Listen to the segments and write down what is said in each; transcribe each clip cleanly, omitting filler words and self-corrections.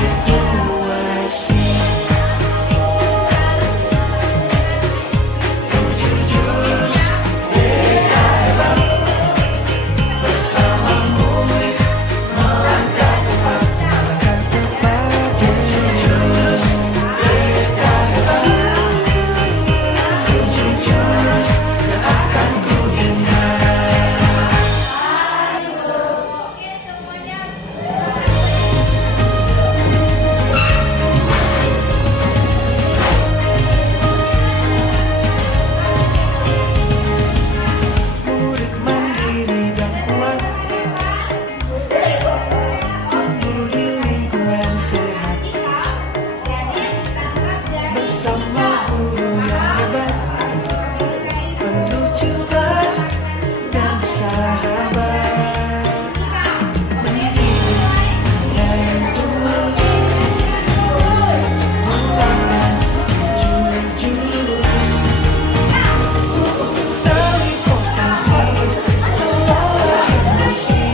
situasi. Tujuh jurus beda hebat, bersamamu melangkah tepat, melangkah tepat. Tujuh jurus beda hebat, tujuh jurus yang akan ku ingat. Oke semuanya. Murid mandiri dan kuat, tumbuh di lingkungan sehat, bersama guru yang hebat, penuh cinta dan bersahabat. Mendidik yang tulus, mengurangkan jurus-jurus, dari potensi, kelola emosi,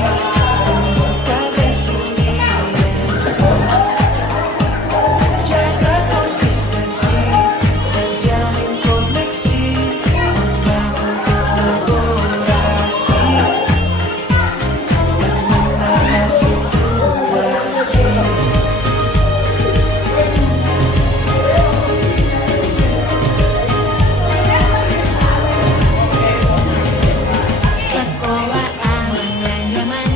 temukan resiliensi, jaga konsistensi dan jalin koneksi, membangun kolaborasi dan menata situasi. Sekolah aman dan nyaman,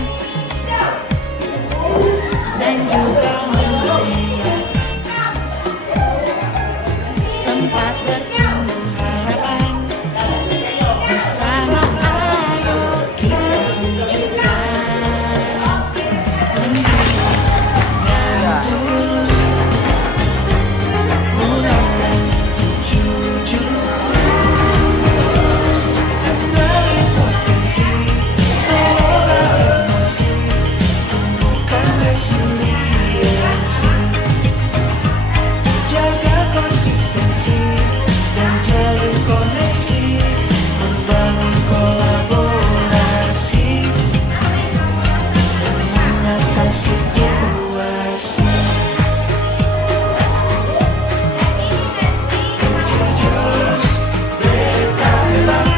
dan juga memeriahkan, tempat bertumbuh harapan, bersama ayo kita wujudkan. Mendidik yang tulus, gunakan tujuh jurus, dari potensi, kelola emosi, tumbuhkan resiliensi, jaga konsistensi dan jalin koneksi, membangun kolaborasi dan menata situasi. Tujuh jurus beda hebat,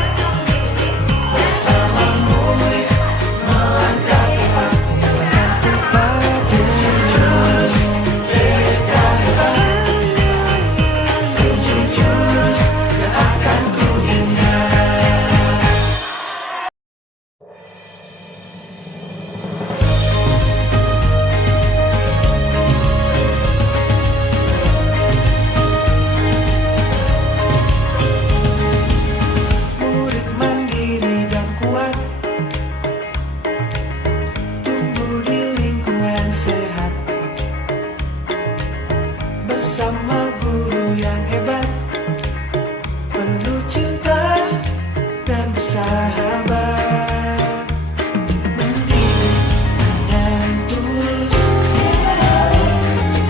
bersamamu melangkah tepat, melangkah tepat. Tujuh jurus beda hebat, tujuh jurus yang akan ku ingat. Murid mandiri dan kuat, tumbuh di lingkungan sehat, bersama guru yang hebat, penuh cinta dan bersahabat. Mendidik yang tulus,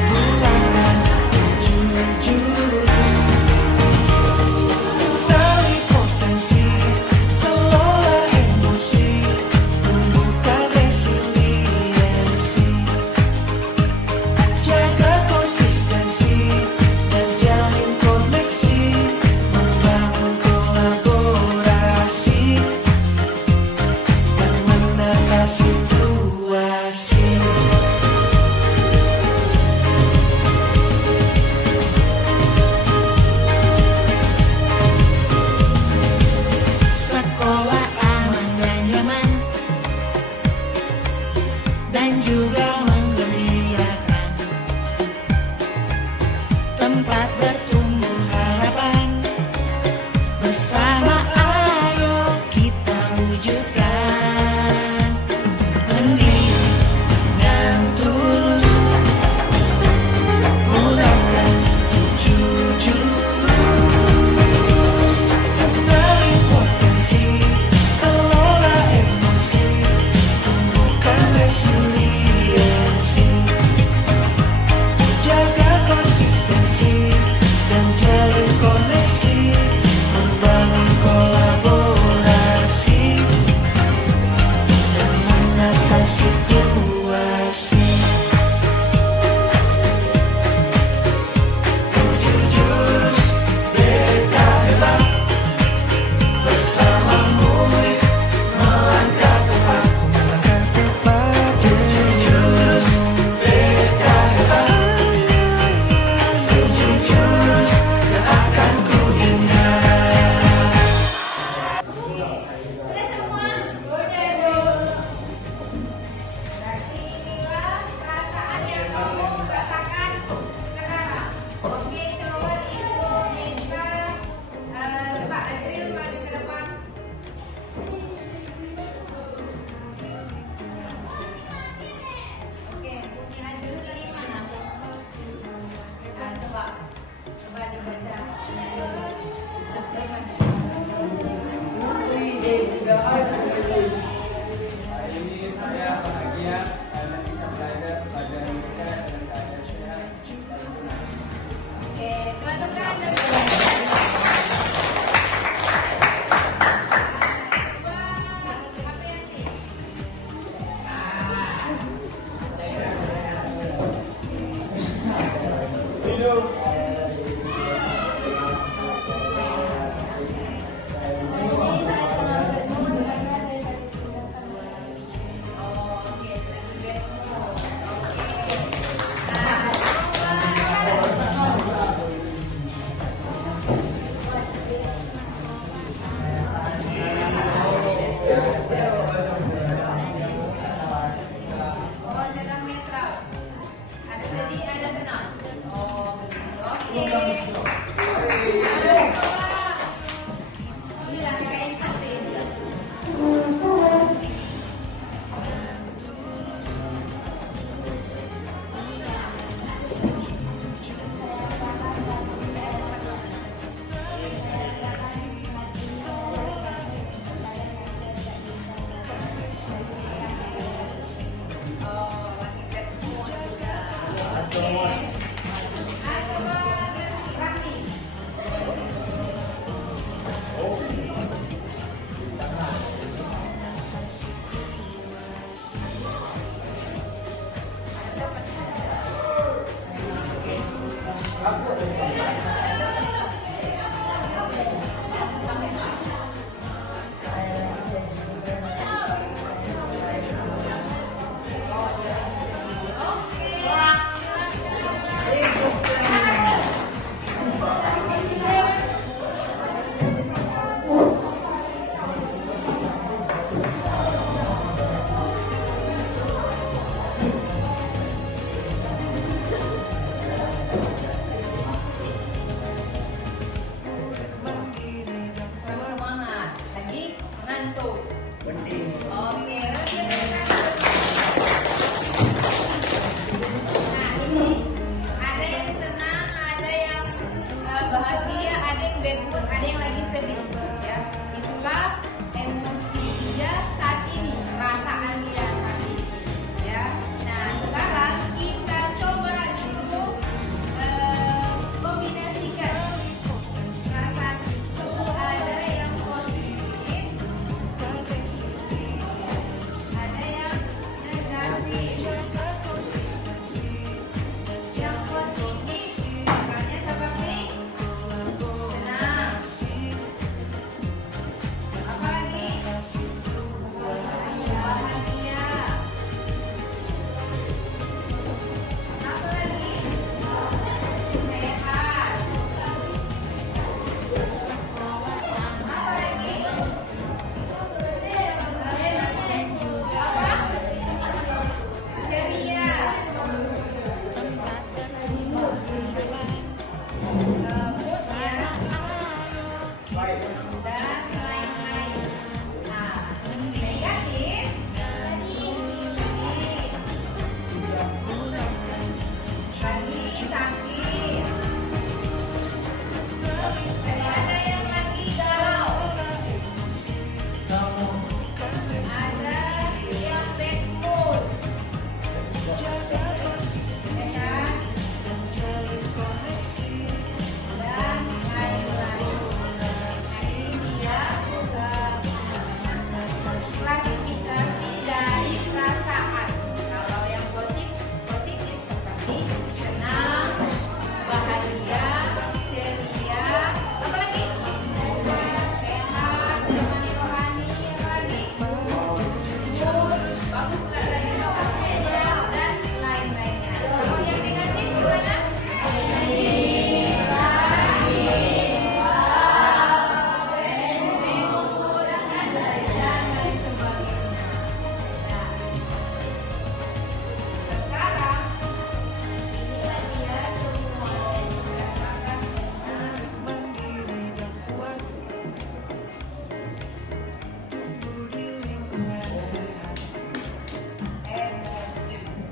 gunakan tujuh jurus, dari potensi, kelola emosi, tumbuhkan resiliensi, jaga konsistensi dan jalin koneksi, membangun kolaborasi dan menata situasi. Sekolah aman dan nyaman, dan juga memeriahkan, tempat bertumbuh harapan, bersama ayo kita wujudkan. Mendidik yang tulus, gunakan tujuh jurus, dari potensi, kelola emosi, tumbuhkan resiliensi, Ayo Mas Raffi. Terus semangat. Lagi mengantuk. Oke, nah ini ada yang senang, ada yang bahagia, ada yang bad mood, ada yang lagi sedih. Ya, itulah emosi dia saat ini, perasaan dia saat ini. Ya, nah sekarang kita coba untuk kombinasikan perasaan itu. Ada yang positif, ada yang negatif. Yang positif makanya seperti senang. Apalagi bahagia. Apalagi sehat. Apalagi ceria. Mood ya, dan lain-lain. Nah, negatif lagi sakit. Jadi ada yang lagi galau, ada yang bad mood, ya kan? Dan lain-lain. Nah, ini dia klasifikasi dari perasaan. Kalau yang positif seperti senang, bahagia, ceria, apalagi sehat, menemani rohani, apalagi mood, bagus nggak lagi doanya, dan lain-lainnya. Kalau yang negatif gimana?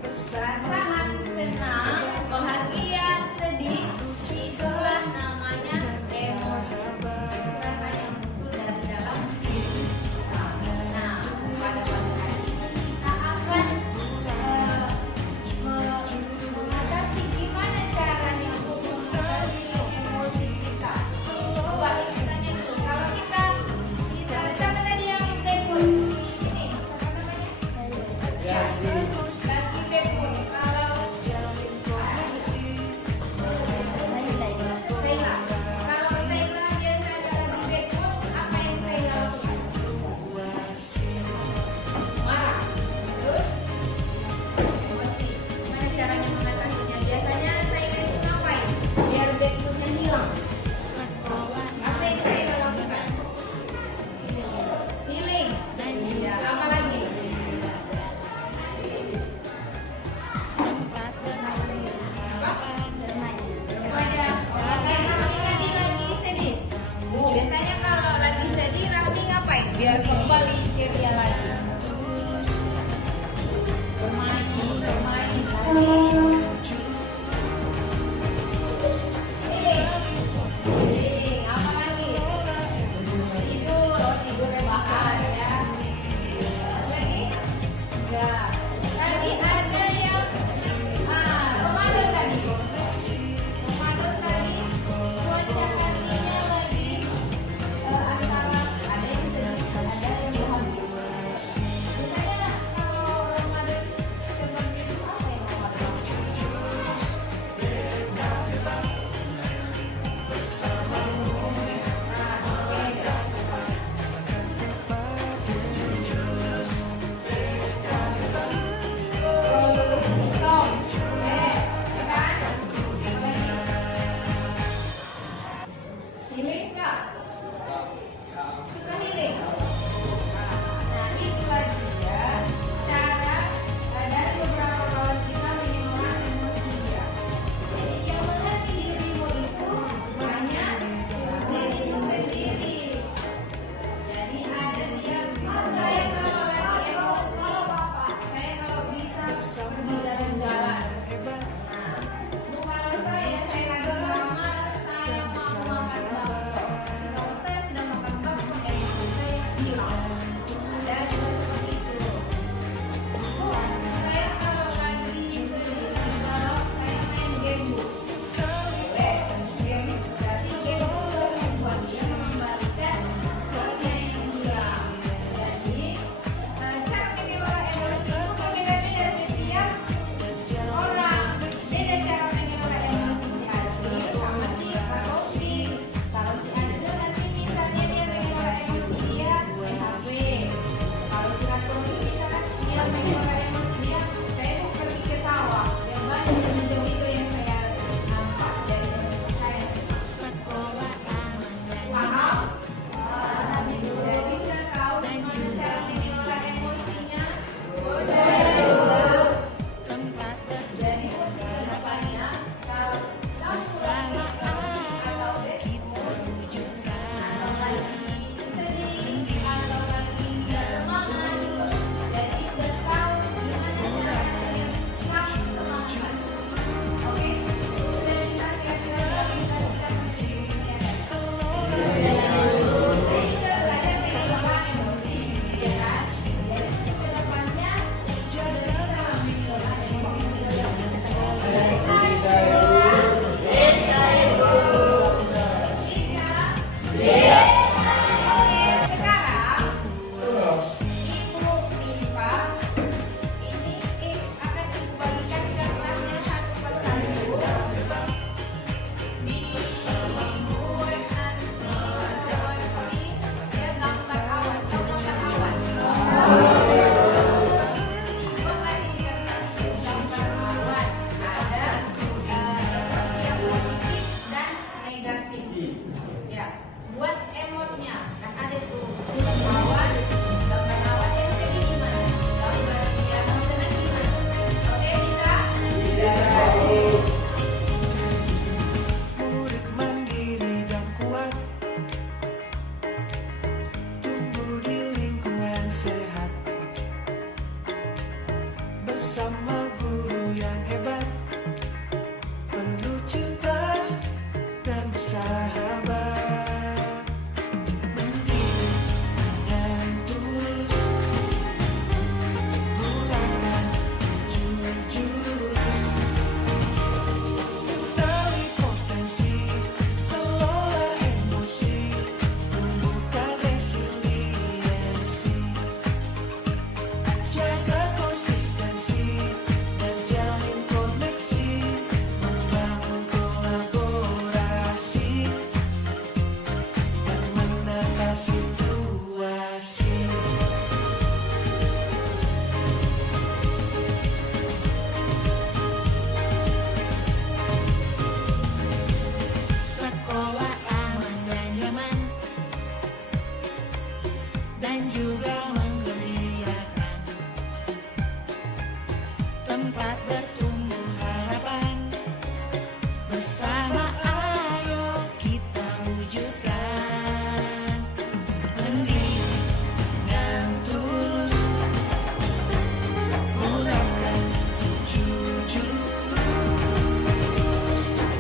Perasaan senang, bahagia, sedih, itulah namanya emosi. Itu perasaan yang muncul dari dalam diri kita. Nah, pada pagi hari ini kita akan mengatasi gimana caranya untuk mengatasi emosi kita. Coba tanya dulu, kalau kita siapa tadi yang bad mood? Ini, apa namanya? Lagi bad mood. Kalau Sheila, kalau Sheila biasa ada lagi bad mood, apa yang Sheila lakukan? Marah. Terus emosi. Gimana caranya mengatasinya? Biasanya Sheila itu ngapain? Biar bad moodnya hilang. Apa yang Sheila lakukan? Healing. Iya. Apa lagi? Kepada orang yang lagi sedih. Biasanya kalau lagi sedih, Rahmi ngapain? Biar kembali ceria lagi. Bermain lagi. Healing. Apa lagi? Tidur rebahan ya. Lagi? Enggak. Tadi ada yang Ramadan yang hebat, penuh cinta dan bersahabat, mendidik dan tulus, gunakan jurus, kenali potensi, kelola emosi, tumbuhkan resiliensi, jaga konsistensi dan jalin koneksi, membangun kolaborasi dan menata situasi. Sekolah aman dan nyaman dan juga menggembirakan, tempat bertumbuh harapan, bersama ayo kita wujudkan, mendidik dengan tulus, gunakan jurus,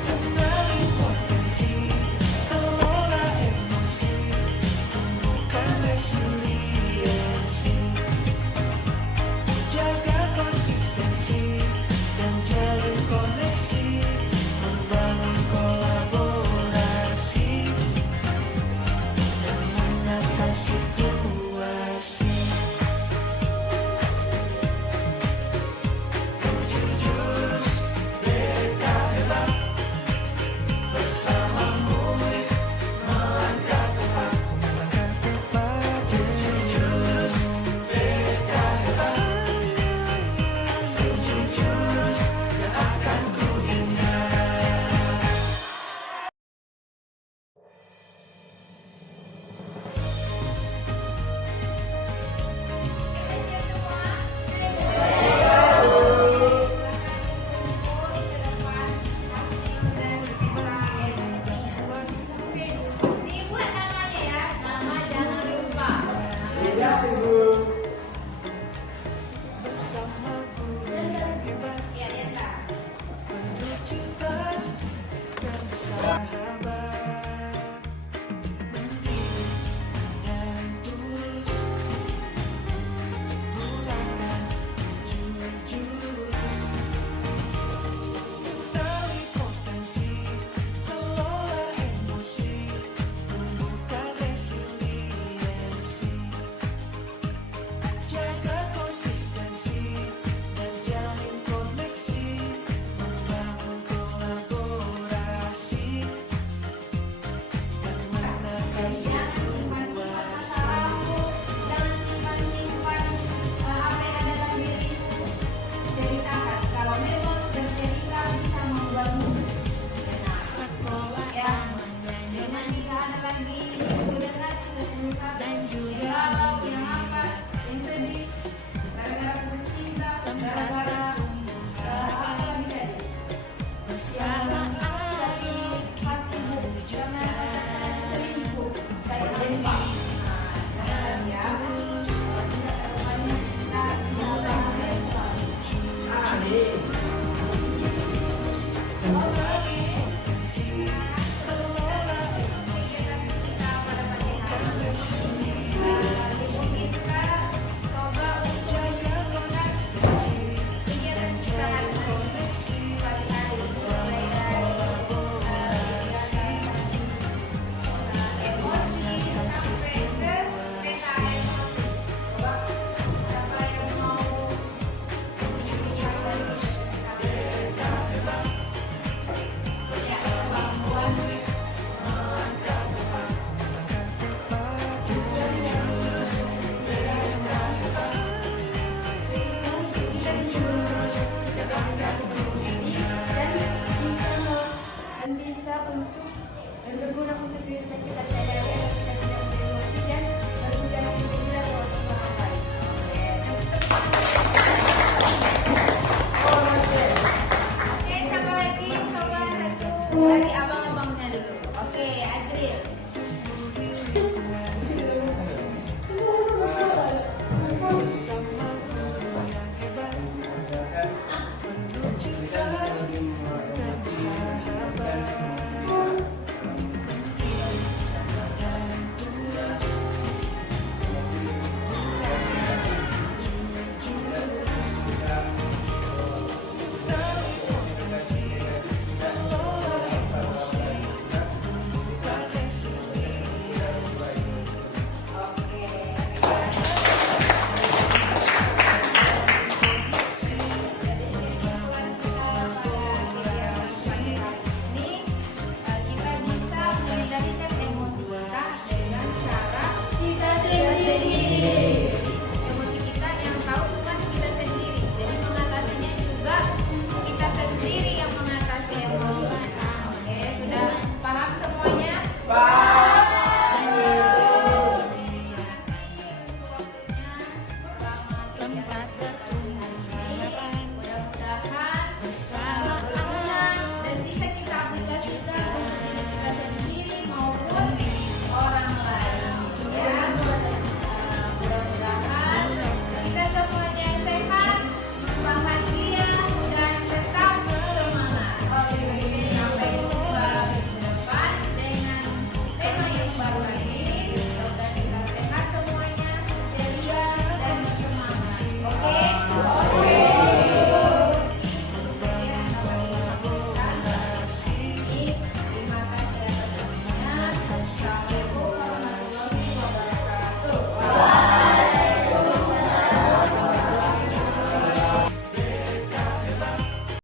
kenali potensi, kelola emosi, tumbuhkan resiliensi, jaga konsistensi dan jalin koneksi, membangun kolaborasi dan menata situasi. Tujuh jurus BK hebat, bersama murid melangkah tepat, melangkah tepat. Tujuh jurus BK hebat, tujuh jurus yang akan ku ingat. Dibuat namanya ya, nama jangan lupa. Bersama guru yang hebat, Ya, lihat Kak. penuh cinta dan bersahabat, mendidik dan tulus, gunakan jurus, kenali potensi, kelola emosi, tumbuhkan resiliensi, jaga konsistensi dan jalin koneksi, membangun kolaborasi dan menata situasi. Jangan simpan-simpan apa yang ada dalam dirimu. Ceritakan. Kalau memang bercerita bisa membuatmu tenang. Sekolah Ya, aman dan jangan nyaman jika ada lagi ibu dengar cerita dan juga yang galau, yang apa, yang sedih, gara-gara putus cinta, gara-gara apa lagi tadi? bersama Sakit hatimu, jangan selingkuh, saya lupa. Jangan ya. dan bisa untuk dan berguna untuk diri kita sendiri agar kita tidak beremosi dan bermudah menggembira untuk orang lain. Oke, sama lagi coba satu dari